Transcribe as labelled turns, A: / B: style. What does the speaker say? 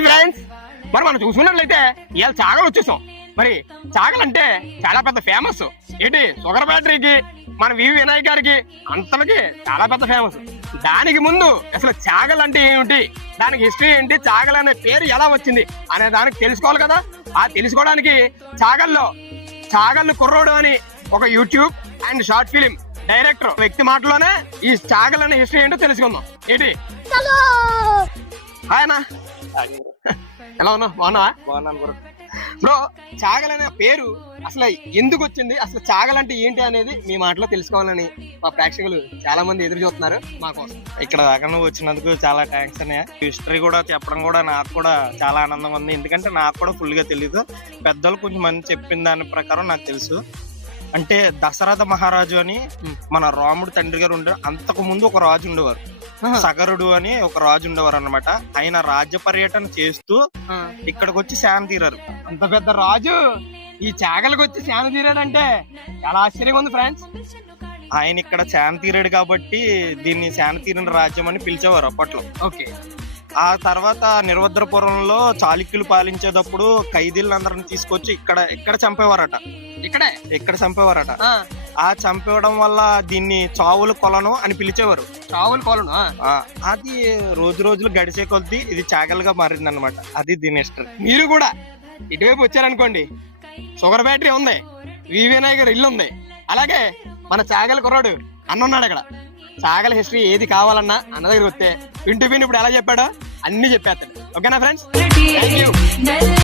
A: Hi friends మరి మనం చూసుకున్నట్లయితే ఇవాళ చాగలు వచ్చేసాం. మరి చాగలంటే చాలా పెద్ద ఫేమస్ ఏంటి? షుగర్ ఫ్యాక్టరీకి మన వివి వినాయక్ గారికి అంతలకి చాలా పెద్ద ఫేమస్ దానికి ముందు అసలు చాగలు అంటే ఏమిటి? దానికి హిస్టరీ ఏంటి? చాగల్ అనే పేరు ఎలా వచ్చింది? అనే దానికి తెలుసుకోవాలి కదా. ఆ తెలుసుకోవడానికి చాగల్లో చాగళ్ళు కుర్రోడు అని ఒక YouTube and short film director వ్యక్తి మాటలోనే ఈ చాగల్ అనే హిస్టరీ ఏంటో తెలుసుకుందాం. ఏంటి? హాయ్ అన్న. ఎలా ఉన్నావు? బాగున్నావా?
B: బాగున్నాను బ్రో.
A: బ్రో చాగల్ అనే పేరు అసలు ఎందుకు వచ్చింది? అసలు చాగల్ అంటే ఏంటి అనేది మీ మాటలో తెలుసుకోవాలని మా ప్రేక్షకులు చాలా మంది ఎదురు చూస్తున్నారు మా కోసం.
B: ఇక్కడ దాకా నువ్వు వచ్చినందుకు చాలా థ్యాంక్స్ అన్నయ్య. హిస్టరీ కూడా చెప్పడం కూడా నాకు కూడా చాలా ఆనందంగా ఉంది. ఎందుకంటే నాకు కూడా ఫుల్గా తెలియదు పెద్దలు కొంచెం మంది చెప్పిన దాని ప్రకారం నాకు తెలుసు. అంటే దశరథ మహారాజు అని మన రాముడు తండ్రి గారు ఉండే అంతకు ముందు ఒక రాజు ఉండేవారు. సగరుడు అని ఒక రాజు ఉండేవారు అనమాట ఆయన రాజ్య పర్యటన చేస్తూ ఇక్కడికి వచ్చి శాంతి తీరారు.
A: అంత పెద్ద రాజు? ఈ చాగలకు వచ్చి శాన తీరాడంటే చాలా ఆశ్చర్యంగా ఉంది ఫ్రెండ్స్.
B: ఆయన ఇక్కడ శాంతి తీరాడు కాబట్టి దీన్ని శాంతి తీరిన రాజ్యం అని పిలిచేవారు అప్పట్లో.
A: ఓకే.
B: ఆ తర్వాత నిర్వద్రపురంలో చాళుక్యులు పాలించేటప్పుడు ఖైదీలందరిని తీసుకొచ్చి ఇక్కడ ఇక్కడ చంపేవారట.
A: ఇక్కడే?
B: ఇక్కడ చంపేవారట.
A: ఆ,
B: చంపేయడం వల్ల దీన్ని చావుల కొలను అని పిలిచేవారు.
A: చావులు కోలను?
B: అది రోజు రోజులు గడిచే కొద్దీ ఇది చాగలుగా మారింది అనమాట అది దీని హిస్టరీ
A: మీరు కూడా ఇటువైపు వచ్చారనుకోండి షుగర్ బ్యాటరీ ఉంది వి వినాయక్ గారి ఇల్లు ఉంది అలాగే మన చాగల కుర్రాడు అన్న ఉన్నాడు అక్కడ చాగల హిస్టరీ ఏది కావాలన్నా అన్న దగ్గర వస్తే ఇంటి ఇప్పుడు ఎలా చెప్పాడో అన్ని చెప్పేస్తాడు. ఓకేనా ఫ్రెండ్స్